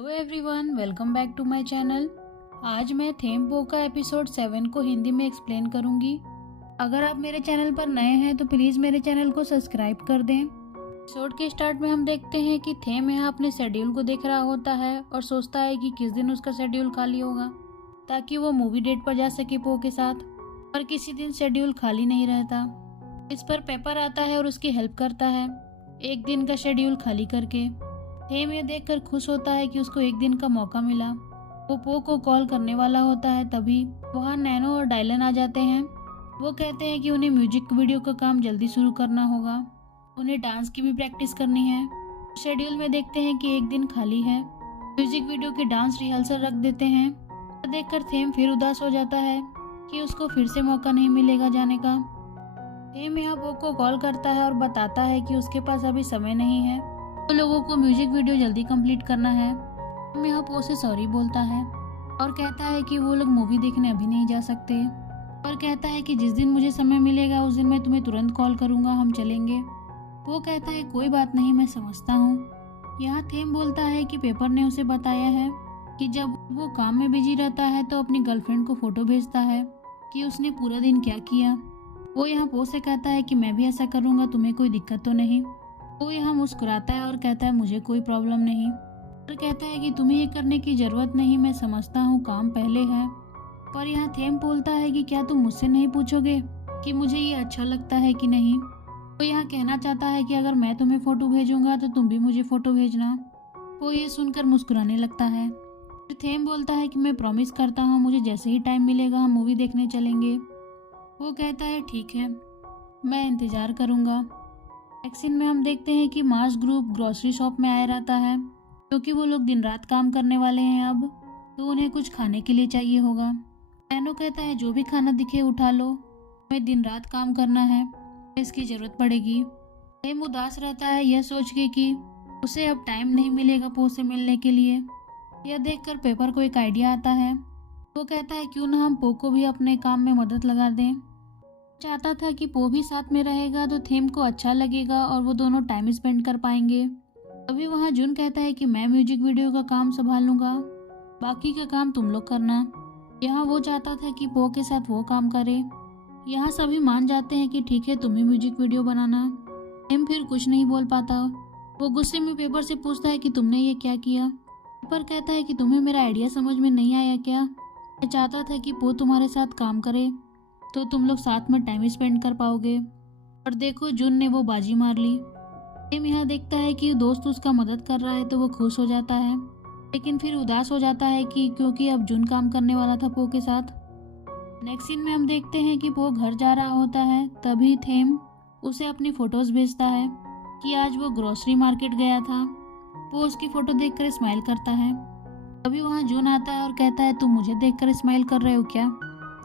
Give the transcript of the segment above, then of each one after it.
Hello everyone, welcome back to my channel. आज मैं them पो का एपिसोड 7 को हिंदी में एक्सप्लेन करूंगी। अगर आप मेरे चैनल पर नए हैं तो प्लीज़ मेरे चैनल को सब्सक्राइब कर दें। एपिसोड के स्टार्ट में हम देखते हैं कि थेम यहाँ अपने शेड्यूल को देख रहा होता है और सोचता है कि किस दिन उसका शेड्यूल खाली होगा ताकि वो मूवी डेट पर जा सके पो के साथ, पर किसी दिन शेड्यूल खाली नहीं रहता। इस पर पेपर आता है और उसकी हेल्प करता है एक दिन का शेड्यूल खाली करके। थेम ये देखकर खुश होता है कि उसको एक दिन का मौका मिला। वो पो को कॉल करने वाला होता है, तभी वहाँ नैनो और डायलन आ जाते हैं। वो कहते हैं कि उन्हें म्यूजिक वीडियो का काम जल्दी शुरू करना होगा, उन्हें डांस की भी प्रैक्टिस करनी है। शेड्यूल में देखते हैं कि एक दिन खाली है। म्यूजिक वीडियो की डांस रिहर्सल रख देते हैं। देखकर थेम फिर उदास हो जाता है कि उसको फिर से मौका नहीं मिलेगा जाने का। थेम यहाँ पो को कॉल करता है और बताता है कि उसके पास अभी समय नहीं है, तो लोगों को म्यूजिक वीडियो जल्दी कंप्लीट करना है। थेम यहाँ पो से सॉरी बोलता है और कहता है कि वो लोग मूवी देखने अभी नहीं जा सकते, और कहता है कि जिस दिन मुझे समय मिलेगा उस दिन मैं तुम्हें तुरंत कॉल करूंगा, हम चलेंगे। वो कहता है कोई बात नहीं, मैं समझता हूँ। यहाँ थेम बोलता है कि पेपर ने उसे बताया है कि जब वो काम में बिजी रहता है तो अपनी गर्लफ्रेंड को फोटो भेजता है कि उसने पूरा दिन क्या किया। वो यहाँ पो से कहता है कि मैं भी ऐसा करूँगा, तुम्हें कोई दिक्कत तो नहीं। वो यहाँ मुस्कुराता है और कहता है मुझे कोई प्रॉब्लम नहीं, और कहता है कि तुम्हें ये करने की जरूरत नहीं, मैं समझता हूँ काम पहले है। पर यहाँ थेम बोलता है कि क्या तुम मुझसे नहीं पूछोगे कि मुझे ये अच्छा लगता है कि नहीं। वो यहाँ कहना चाहता है कि अगर मैं तुम्हें फोटो भेजूंगा तो तुम भी मुझे फोटो भेजना। वो ये सुनकर मुस्कुराने लगता है। फिर थेम बोलता है कि मैं प्रॉमिस करता हूँ, मुझे जैसे ही टाइम मिलेगा हम मूवी देखने चलेंगे। वो कहता है ठीक है, मैं इंतजार करूँगा। नेक्स्ट सीन में हम देखते हैं कि मार्स ग्रुप ग्रोसरी शॉप में आया रहता है क्योंकि वो लोग दिन रात काम करने वाले हैं अब, तो उन्हें कुछ खाने के लिए चाहिए होगा। नैनो कहता है जो भी खाना दिखे उठा लो, हमें दिन रात काम करना है, इसकी जरूरत पड़ेगी। थेम उदास रहता है यह सोच के कि उसे अब टाइम नहीं मिलेगा पो से मिलने के लिए। यह देखकर पेपर को एक आइडिया आता है। वो कहता है क्यों ना हम पो को भी अपने काम में मदद लगा दें। चाहता था कि पो भी साथ में रहेगा तो थेम को अच्छा लगेगा और वो दोनों टाइम स्पेंड कर पाएंगे। अभी वहाँ जून कहता है कि मैं म्यूजिक वीडियो का काम संभाल लूंगा, बाकी का काम तुम लोग करना। यहाँ वो चाहता था कि पो के साथ वो काम करे। यहाँ सभी मान जाते हैं कि ठीक है, तुम ही म्यूजिक वीडियो बनाना। थेम फिर कुछ नहीं बोल पाता। वो गुस्से में पेपर से पूछता है कि तुमने ये क्या किया। पेपर कहता है कि तुम्हें मेरा आइडिया समझ में नहीं आया क्या। मैं चाहता था कि पो तुम्हारे साथ काम करे तो तुम लोग साथ में टाइम स्पेंड कर पाओगे, और देखो जून ने वो बाजी मार ली। थेम यहाँ देखता है कि दोस्त उसका मदद कर रहा है तो वो खुश हो जाता है, लेकिन फिर उदास हो जाता है कि क्योंकि अब जून काम करने वाला था पो के साथ। नेक्स्ट सीन में हम देखते हैं कि पो घर जा रहा होता है, तभी थेम उसे अपनी फोटोज भेजता है कि आज वो ग्रोसरी मार्केट गया था। वो उसकी फोटो देखकर स्माइल करता है। तभी वहाँ जून आता है और कहता है तुम मुझे देखकर स्माइल कर रहे हो क्या।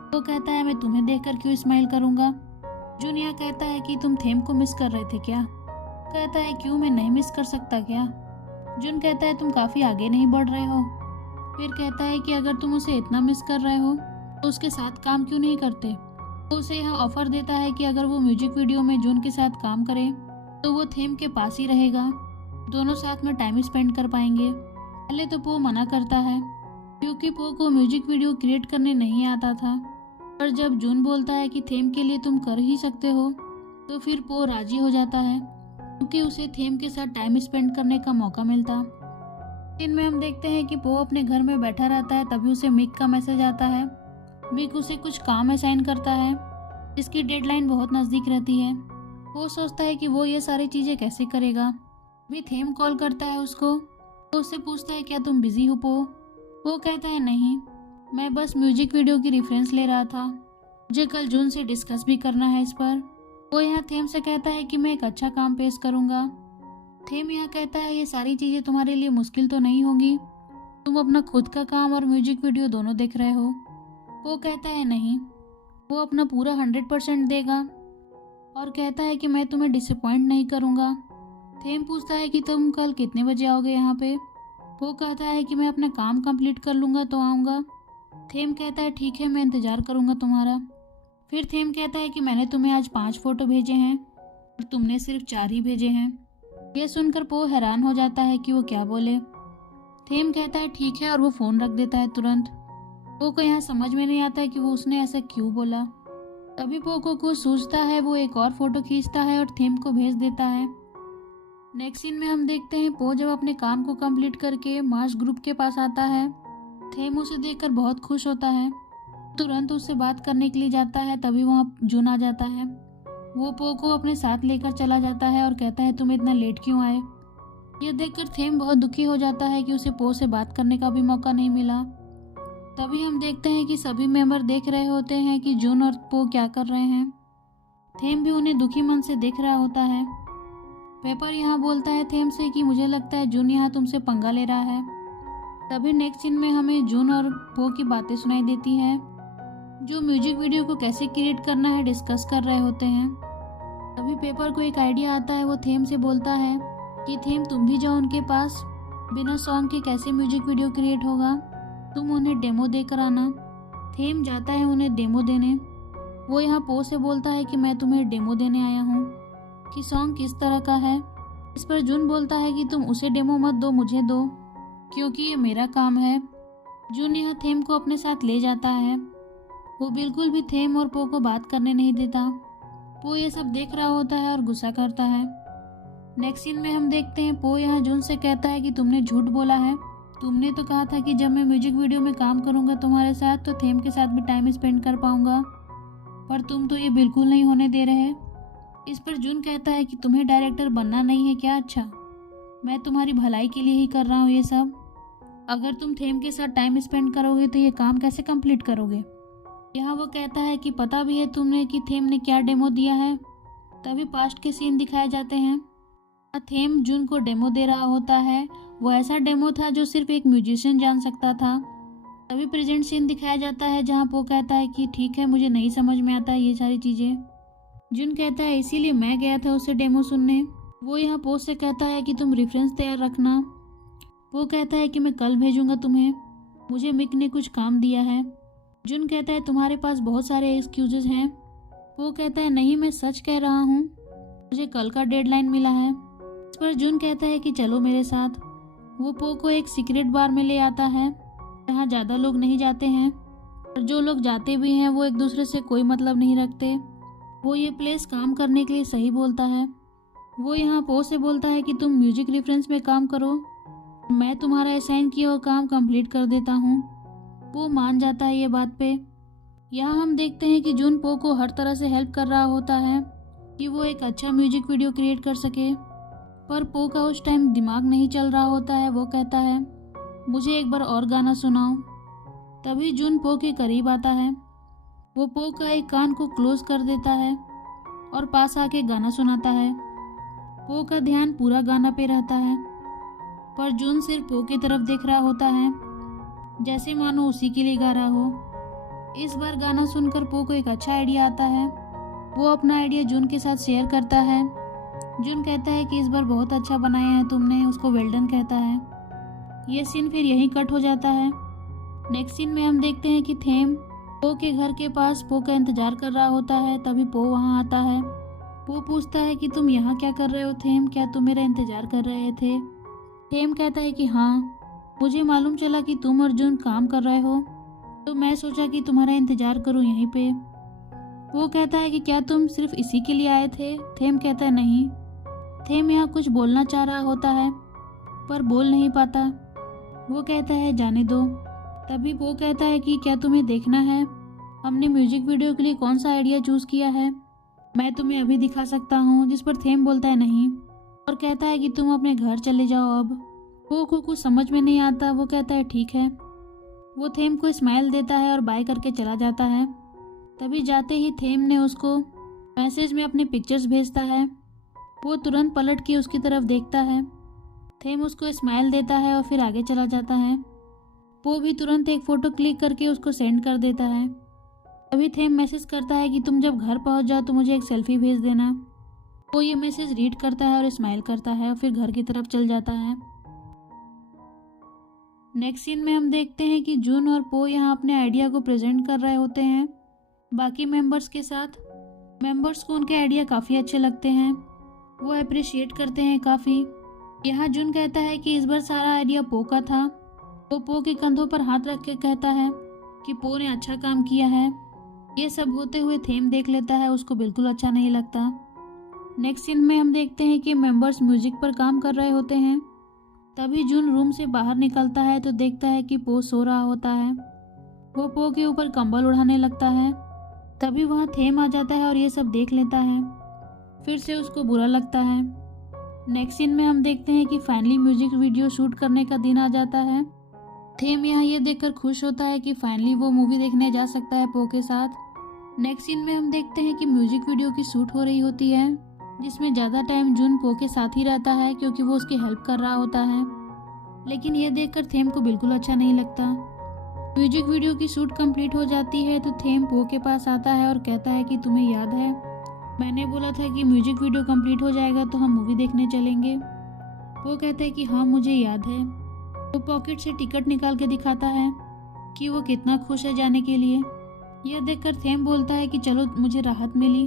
वो कहता है मैं तुम्हें देखकर क्यों स्माइल करूंगा। जून यहाँ कहता है कि तुम थेम को मिस कर रहे थे क्या। कहता है क्यों, मैं नहीं मिस कर सकता क्या। जून कहता है तुम काफी आगे नहीं बढ़ रहे हो। फिर कहता है कि अगर तुम उसे इतना मिस कर रहे हो तो उसके साथ काम क्यों नहीं करते। वो उसे यहाँ ऑफर देता है कि अगर वो म्यूजिक वीडियो में जून के साथ काम करे तो वो थेम के पास ही रहेगा, दोनों साथ में टाइम स्पेंड कर पाएंगे। पहले तो पो मना करता है क्योंकि पो को म्यूजिक वीडियो क्रिएट करने नहीं आता था, पर जब जून बोलता है कि थेम के लिए तुम कर ही सकते हो तो फिर पो राजी हो जाता है क्योंकि उसे थेम के साथ टाइम स्पेंड करने का मौका मिलता। इनमें हम देखते हैं कि पो अपने घर में बैठा रहता है, तभी उसे मिक का मैसेज आता है। मिक उसे कुछ काम असाइन करता है जिसकी डेडलाइन बहुत नज़दीक रहती है। वो सोचता है कि वो ये सारी चीज़ें कैसे करेगा। अभी थेम कॉल करता है उसको, तो उससे पूछता है क्या तुम बिजी हो पो। वो कहता है नहीं, मैं बस म्यूजिक वीडियो की रेफरेंस ले रहा था, मुझे कल जून से डिस्कस भी करना है इस पर। वो यहाँ थेम से कहता है कि मैं एक अच्छा काम पेश करूँगा। थेम यहाँ कहता है ये सारी चीज़ें तुम्हारे लिए मुश्किल तो नहीं होंगी, तुम अपना खुद का काम और म्यूजिक वीडियो दोनों देख रहे हो। वो कहता है नहीं, वो अपना पूरा 100% देगा और कहता है कि मैं तुम्हें डिसअपॉइंट नहीं करूँगा। थेम पूछता है कि तुम कल कितने बजे आओगे यहाँ पे। वो कहता है कि मैं अपना काम कंप्लीट कर लूँगा तो आऊँगा। थेम कहता है ठीक है, मैं इंतज़ार करूँगा तुम्हारा। फिर थेम कहता है कि मैंने तुम्हें आज 5 फोटो भेजे हैं और तुमने सिर्फ 4 ही भेजे हैं। यह सुनकर पो हैरान हो जाता है कि वो क्या बोले। थेम कहता है ठीक है और वो फ़ोन रख देता है तुरंत। पो को यहाँ समझ में नहीं आता है कि वो उसने ऐसा क्यों बोला। तभी पो को कुछ सूझता है, वो एक और फोटो खींचता है और थेम को भेज देता है। नेक्स्ट सीन में हम देखते हैं पो जब अपने काम को कंप्लीट करके मार्स ग्रुप के पास आता है। थेम उसे देखकर बहुत खुश होता है, तुरंत उससे बात करने के लिए जाता है। तभी वहाँ जून आ जाता है। वो पो को अपने साथ लेकर चला जाता है और कहता है तुम इतना लेट क्यों आए। यह देखकर थेम बहुत दुखी हो जाता है कि उसे पो से बात करने का भी मौका नहीं मिला। तभी हम देखते हैं कि सभी मेंबर देख रहे होते हैं कि जून और पो क्या कर रहे हैं। थेम भी उन्हें दुखी मन से देख रहा होता है। पेपर यहाँ बोलता है थेम से कि मुझे लगता है जून यहाँ तुमसे पंगा ले रहा है। तभी नेक्स्ट सीन में हमें जून और पो की बातें सुनाई देती हैं, जो म्यूजिक वीडियो को कैसे क्रिएट करना है डिस्कस कर रहे होते हैं। तभी पेपर को एक आइडिया आता है। वो थेम से बोलता है कि थेम तुम भी जाओ उनके पास, बिना सॉन्ग के कैसे म्यूजिक वीडियो क्रिएट होगा, तुम उन्हें डेमो देकर आना। थेम जाता है उन्हें डेमो देने। वो यहाँ पो से बोलता है कि मैं तुम्हें डेमो देने आया हूँ कि सॉन्ग किस तरह का है। इस पर जून बोलता है कि तुम उसे डेमो मत दो, मुझे दो, क्योंकि ये मेरा काम है। जून यहाँ थेम को अपने साथ ले जाता है। वो बिल्कुल भी थेम और पो को बात करने नहीं देता। पो ये सब देख रहा होता है और गुस्सा करता है। नेक्स्ट सीन में हम देखते हैं पो यहाँ जून से कहता है कि तुमने झूठ बोला है। तुमने तो कहा था कि जब मैं म्यूजिक वीडियो में काम करूंगा तुम्हारे साथ तो थेम के साथ भी टाइम स्पेंड कर पाऊंगा, पर तुम तो ये बिल्कुल नहीं होने दे रहे। इस पर जून कहता है कि तुम्हें डायरेक्टर बनना नहीं है क्या? अच्छा, मैं तुम्हारी भलाई के लिए ही कर रहा हूँ ये सब। अगर तुम थेम के साथ टाइम स्पेंड करोगे तो ये काम कैसे कंप्लीट करोगे। यहाँ वो कहता है कि पता भी है तुम्हें कि थेम ने क्या डेमो दिया है। तभी पास्ट के सीन दिखाए जाते हैं। थेम जून को डेमो दे रहा होता है। वो ऐसा डेमो था जो सिर्फ एक म्यूजिशियन जान सकता था। तभी प्रेजेंट सीन दिखाया जाता है जहाँ पो कहता है कि ठीक है, मुझे नहीं समझ में आता ये सारी चीज़ें। जून कहता है इसीलिए मैं गया था उसे डेमो सुनने। वो यहाँ पो से कहता है कि तुम रेफरेंस तैयार रखना। वो कहता है कि मैं कल भेजूंगा तुम्हें, मुझे मिक ने कुछ काम दिया है। जून कहता है तुम्हारे पास बहुत सारे एक्सक्यूजेज हैं। वो कहता है नहीं, मैं सच कह रहा हूँ, मुझे कल का डेडलाइन मिला है। इस पर जून कहता है कि चलो मेरे साथ। वो पो को एक सीक्रेट बार में ले आता है जहाँ ज़्यादा लोग नहीं जाते हैं, और जो लोग जाते भी हैं वो एक दूसरे से कोई मतलब नहीं रखते। वो ये प्लेस काम करने के लिए सही बोलता है। वो यहाँ पो से बोलता है कि तुम म्यूजिक रेफरेंस में काम करो, मैं तुम्हारा असाइन किया हुआ काम कंप्लीट कर देता हूँ। वो मान जाता है ये बात पे। यहाँ हम देखते हैं कि जून पो को हर तरह से हेल्प कर रहा होता है कि वो एक अच्छा म्यूजिक वीडियो क्रिएट कर सके, पर पो का उस टाइम दिमाग नहीं चल रहा होता है। वो कहता है मुझे एक बार और गाना सुनाओ। तभी जून पो के करीब आता है। वो पो का एक कान को क्लोज कर देता है और पास आके गाना सुनाता है। पो का ध्यान पूरा गाना पे रहता है, पर जून सिर्फ पो की तरफ देख रहा होता है, जैसे मानो उसी के लिए गा रहा हो। इस बार गाना सुनकर पो को एक अच्छा आइडिया आता है। वो अपना आइडिया जून के साथ शेयर करता है। जून कहता है कि इस बार बहुत अच्छा बनाया है तुमने, उसको वेल्डन कहता है। ये सीन फिर यहीं कट हो जाता है। नेक्स्ट सीन में हम देखते हैं कि थेम पो के घर के पास पो का इंतजार कर रहा होता है। तभी पो वहाँ आता है। पो पूछता है कि तुम यहाँ क्या कर रहे हो थेम, क्या तुम मेरा इंतजार कर रहे थे? थेम कहता है कि हाँ, मुझे मालूम चला कि तुम और जून काम कर रहे हो, तो मैं सोचा कि तुम्हारा इंतजार करूँ यहीं पे। वो कहता है कि क्या तुम सिर्फ इसी के लिए आए थे? थेम कहता है नहीं। थेम यहाँ कुछ बोलना चाह रहा होता है पर बोल नहीं पाता। वो कहता है जाने दो। तभी वो कहता है कि क्या तुम्हें देखना है हमने म्यूजिक वीडियो के लिए कौन सा आइडिया चूज किया है? मैं तुम्हें अभी दिखा सकता हूँ। जिस पर थेम बोलता है नहीं, और कहता है कि तुम अपने घर चले जाओ अब। वो को कुछ समझ में नहीं आता। वो कहता है ठीक है। वो थेम को स्माइल देता है और बाय करके चला जाता है। तभी जाते ही थेम ने उसको मैसेज में अपने पिक्चर्स भेजता है। वो तुरंत पलट के उसकी तरफ देखता है। थेम उसको स्माइल देता है और फिर आगे चला जाता है। वो भी तुरंत एक फ़ोटो क्लिक करके उसको सेंड कर देता है। तभी थेम मैसेज करता है कि तुम जब घर पहुंच जाओ तो मुझे एक सेल्फी भेज देना। वो ये मैसेज रीड करता है और स्माइल करता है और फिर घर की तरफ चल जाता है। नेक्स्ट सीन में हम देखते हैं कि जून और पो यहाँ अपने आइडिया को प्रेजेंट कर रहे होते हैं बाकी मेंबर्स के साथ। मेंबर्स को उनके आइडिया काफ़ी अच्छे लगते हैं, वो अप्रिशिएट करते हैं काफ़ी। यहाँ जुन कहता है कि इस बार सारा आइडिया पो का था। वो पो के कंधों पर हाथ रख के कहता है कि पो ने अच्छा काम किया है। ये सब होते हुए थेम देख लेता है, उसको बिल्कुल अच्छा नहीं लगता। नेक्स्ट सीन में हम देखते हैं कि मेंबर्स म्यूजिक पर काम कर रहे होते हैं। तभी जुन रूम से बाहर निकलता है तो देखता है कि पो सो रहा होता है। वो पो के ऊपर कंबल उड़ाने लगता है। तभी वहाँ थेम आ जाता है और ये सब देख लेता है। फिर से उसको बुरा लगता है। नेक्स्ट सीन में हम देखते हैं कि फाइनली म्यूजिक वीडियो शूट करने का दिन आ जाता है। थेम यहाँ ये देखकर खुश होता है कि फाइनली वो मूवी देखने जा सकता है पो के साथ। नेक्स्ट सीन में हम देखते हैं कि म्यूजिक वीडियो की शूट हो रही होती है, जिसमें ज़्यादा टाइम जुन पो के साथ ही रहता है क्योंकि वो उसकी हेल्प कर रहा होता है। लेकिन ये देखकर थेम को बिल्कुल अच्छा नहीं लगता। म्यूजिक वीडियो की शूट कंप्लीट हो जाती है तो थेम पो के पास आता है और कहता है कि तुम्हें याद है, मैंने बोला था कि म्यूजिक वीडियो कंप्लीट हो जाएगा तो हम मूवी देखने चलेंगे। वो कहता है कि हाँ मुझे याद है। वो पॉकेट से टिकट निकाल के दिखाता है कि वो कितना खुश है जाने के लिए। यह देखकर थेम बोलता है कि चलो मुझे राहत मिली।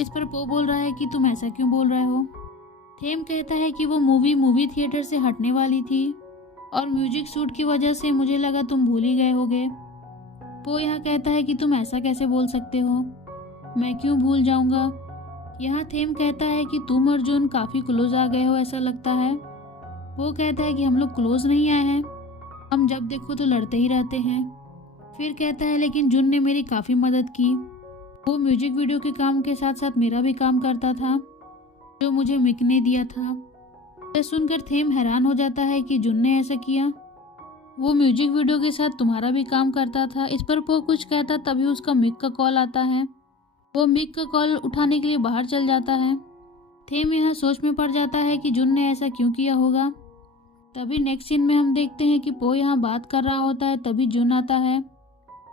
इस पर पो बोल रहा है कि तुम ऐसा क्यों बोल रहे हो। थेम कहता है कि वो मूवी थिएटर से हटने वाली थी और म्यूजिक शूट की वजह से मुझे लगा तुम भूल ही गए होगे। पो यहाँ कहता है कि तुम ऐसा कैसे बोल सकते हो, मैं क्यों भूल जाऊंगा। यहाँ थेम कहता है कि तुम और जुन काफ़ी क्लोज आ गए हो ऐसा लगता है। वो कहता है कि हम लोग क्लोज नहीं आए हैं, हम जब देखो तो लड़ते ही रहते हैं। फिर कहता है लेकिन जुन ने मेरी काफ़ी मदद की, वो म्यूजिक वीडियो के काम के साथ साथ मेरा भी काम करता था जो मुझे मिक ने दिया था। यह सुनकर थेम हैरान हो जाता है कि जुन ने ऐसा किया, वो म्यूजिक वीडियो के साथ तुम्हारा भी काम करता था। इस पर पो कुछ कहता तभी उसका मिक का कॉल आता है। वो मिक का कॉल उठाने के लिए बाहर चल जाता है। थेम यहाँ सोच में पड़ जाता है कि जुन ने ऐसा क्यों किया होगा। तभी नेक्स्ट सीन में हम देखते हैं कि पो यहाँ बात कर रहा होता है, तभी जुन आता है।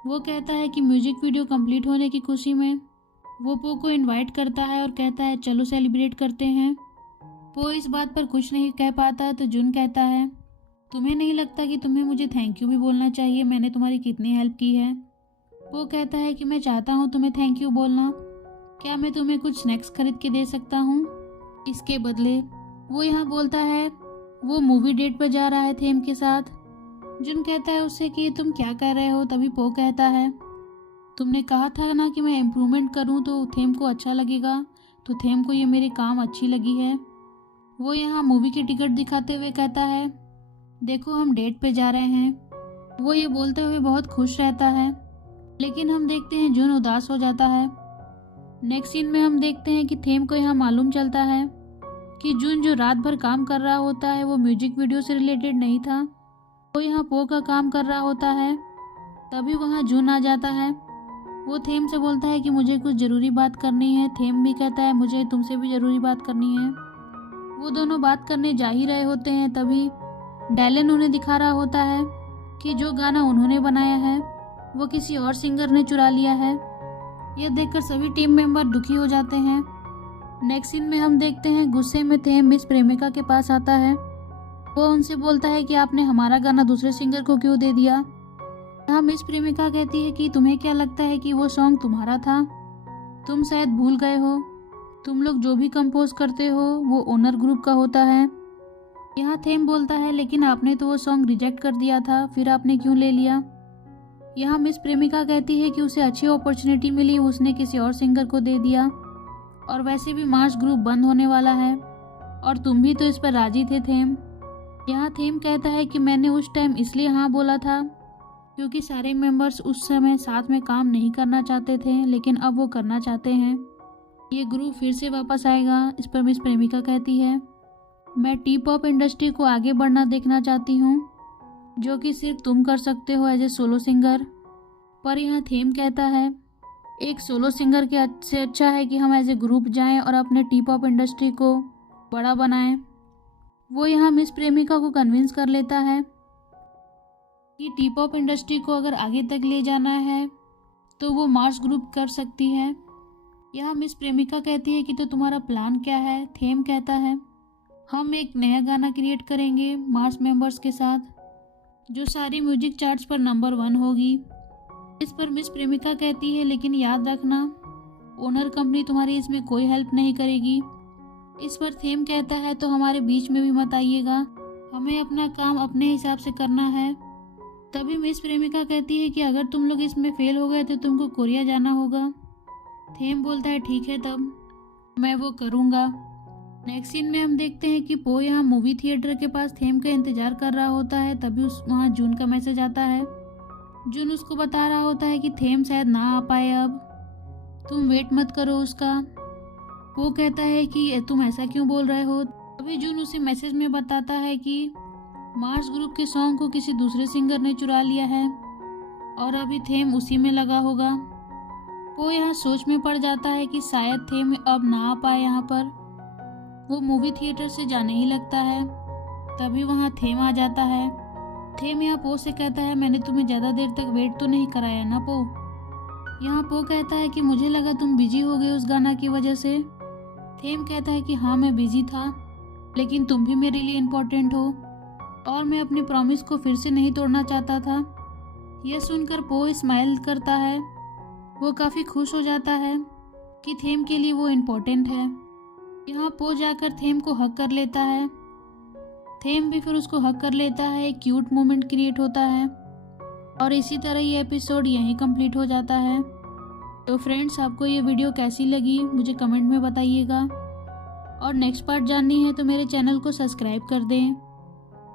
वो कहता है कि म्यूजिक वीडियो कंप्लीट होने की खुशी में वो पो को इनवाइट करता है और कहता है चलो सेलिब्रेट करते हैं। पो इस बात पर कुछ नहीं कह पाता तो जुन कहता है तुम्हें नहीं लगता कि तुम्हें मुझे थैंक यू भी बोलना चाहिए, मैंने तुम्हारी कितनी हेल्प की है। वो कहता है कि मैं चाहता हूँ तुम्हें थैंक यू बोलना, क्या मैं तुम्हें कुछ स्नैक्स खरीद के दे सकता हूँ इसके बदले। वो यहाँ बोलता है वो मूवी डेट पर जा रहा है थेम के साथ। जुन कहता है उससे कि तुम क्या कर रहे हो। तभी पो कहता है तुमने कहा था ना कि मैं इम्प्रूवमेंट करूँ तो थेम को अच्छा लगेगा, तो थेम को ये मेरे काम अच्छी लगी है। वो यहाँ मूवी की टिकट दिखाते हुए कहता है देखो हम डेट पे जा रहे हैं। वो ये बोलते हुए बहुत खुश रहता है, लेकिन हम देखते हैं जुन उदास हो जाता है। नेक्स्ट सीन में हम देखते हैं कि थेम को यहाँ मालूम चलता है कि जुन जो रात भर काम कर रहा होता है वो म्यूजिक वीडियो से रिलेटेड नहीं था, वो यहाँ पो का काम कर रहा होता है। तभी वहाँ जुन आ जाता है। वो थेम से बोलता है कि मुझे कुछ ज़रूरी बात करनी है। थेम भी कहता है मुझे तुमसे भी ज़रूरी बात करनी है। वो दोनों बात करने जा ही रहे होते हैं, तभी डैलन उन्हें दिखा रहा होता है कि जो गाना उन्होंने बनाया है वो किसी और सिंगर ने चुरा लिया है। यह देखकर सभी टीम मेंबर दुखी हो जाते हैं। नेक्स्ट सीन में हम देखते हैं गुस्से में थेम मिस प्रेमिका के पास आता है। वो उनसे बोलता है कि आपने हमारा गाना दूसरे सिंगर को क्यों दे दिया। यहाँ मिस प्रेमिका कहती है कि तुम्हें क्या लगता है कि वो सॉन्ग तुम्हारा था, तुम शायद भूल गए हो, तुम लोग जो भी कंपोज करते हो वो ओनर ग्रुप का होता है। यहाँ थेम बोलता है लेकिन आपने तो वो सॉन्ग रिजेक्ट कर दिया था, फिर आपने क्यों ले लिया। यहाँ मिस प्रेमिका कहती है कि उसे अच्छी अपॉर्चुनिटी मिली, उसने किसी और सिंगर को दे दिया, और वैसे भी मार्च ग्रुप बंद होने वाला है और तुम भी तो इस पर राजी थे थेम। यहाँ थेम कहता है कि मैंने उस टाइम इसलिए हाँ बोला था क्योंकि सारे मेंबर्स उस समय साथ में काम नहीं करना चाहते थे, लेकिन अब वो करना चाहते हैं, ये ग्रुप फिर से वापस आएगा। इस पर मिस प्रेमिका कहती है मैं टी पॉप इंडस्ट्री को आगे बढ़ना देखना चाहती हूँ, जो कि सिर्फ तुम कर सकते हो एज ए सोलो सिंगर। पर यहाँ थेम कहता है एक सोलो सिंगर के से अच्छा है कि हम एज ए ग्रुप जाएं और अपने टी पॉप इंडस्ट्री को बड़ा बनाएं। वो यहाँ मिस प्रेमिका को कन्विंस कर लेता है कि टी पॉप इंडस्ट्री को अगर आगे तक ले जाना है तो वो मार्स ग्रुप कर सकती है। यहाँ मिस प्रेमिका कहती है कि तो तुम्हारा प्लान क्या है। थेम कहता है हम एक नया गाना क्रिएट करेंगे मार्स मेंबर्स के साथ, जो सारी म्यूजिक चार्ट्स पर नंबर 1 होगी। इस पर मिस प्रेमिका कहती है लेकिन याद रखना ओनर कंपनी तुम्हारी इसमें कोई हेल्प नहीं करेगी। इस पर थेम कहता है तो हमारे बीच में भी मत आइएगा, हमें अपना काम अपने हिसाब से करना है। तभी मिस प्रेमिका कहती है कि अगर तुम लोग इसमें फेल हो गए तो तुमको कोरिया जाना होगा। थेम बोलता है ठीक है तब मैं वो करूँगा। नेक्स्ट सीन में हम देखते हैं कि पो यहाँ मूवी थिएटर के पास थेम का इंतजार कर रहा होता है। तभी वहाँ जून का मैसेज आता है। जून उसको बता रहा होता है कि थेम शायद ना आ पाए, अब तुम वेट मत करो उसका। वो कहता है कि तुम ऐसा क्यों बोल रहे हो। तभी जून उसे मैसेज में बताता है कि मार्स ग्रुप के सॉन्ग को किसी दूसरे सिंगर ने चुरा लिया है और अभी थेम उसी में लगा होगा। वो यहाँ सोच में पड़ जाता है कि शायद थेम अब ना आ पाए यहाँ पर। वो मूवी थिएटर से जाने ही लगता है। तभी वहाँ थेम आ जाता है। थेम यहाँ पो से कहता है मैंने तुम्हें ज़्यादा देर तक वेट तो नहीं कराया ना पो। यहाँ पो कहता है कि मुझे लगा तुम बिजी हो गए उस गाना की वजह से। थेम कहता है कि हाँ मैं बिजी था, लेकिन तुम भी मेरे लिए इम्पोर्टेंट हो और मैं अपनी प्रॉमिस को फिर से नहीं तोड़ना चाहता था। यह सुनकर पो स्माइल करता है। वो काफ़ी खुश हो जाता है कि थेम के लिए वो इम्पोर्टेंट है। यहाँ पो जाकर थेम को हक कर लेता है। थेम भी फिर उसको हक कर लेता है। एक क्यूट मोमेंट क्रिएट होता है और इसी तरह ये एपिसोड यहीं कंप्लीट हो जाता है। तो फ्रेंड्स, आपको ये वीडियो कैसी लगी मुझे कमेंट में बताइएगा और नेक्स्ट पार्ट जाननी है तो मेरे चैनल को सब्सक्राइब कर दें।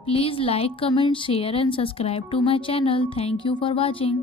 Please like, comment, share and subscribe to my channel. Thank you for watching.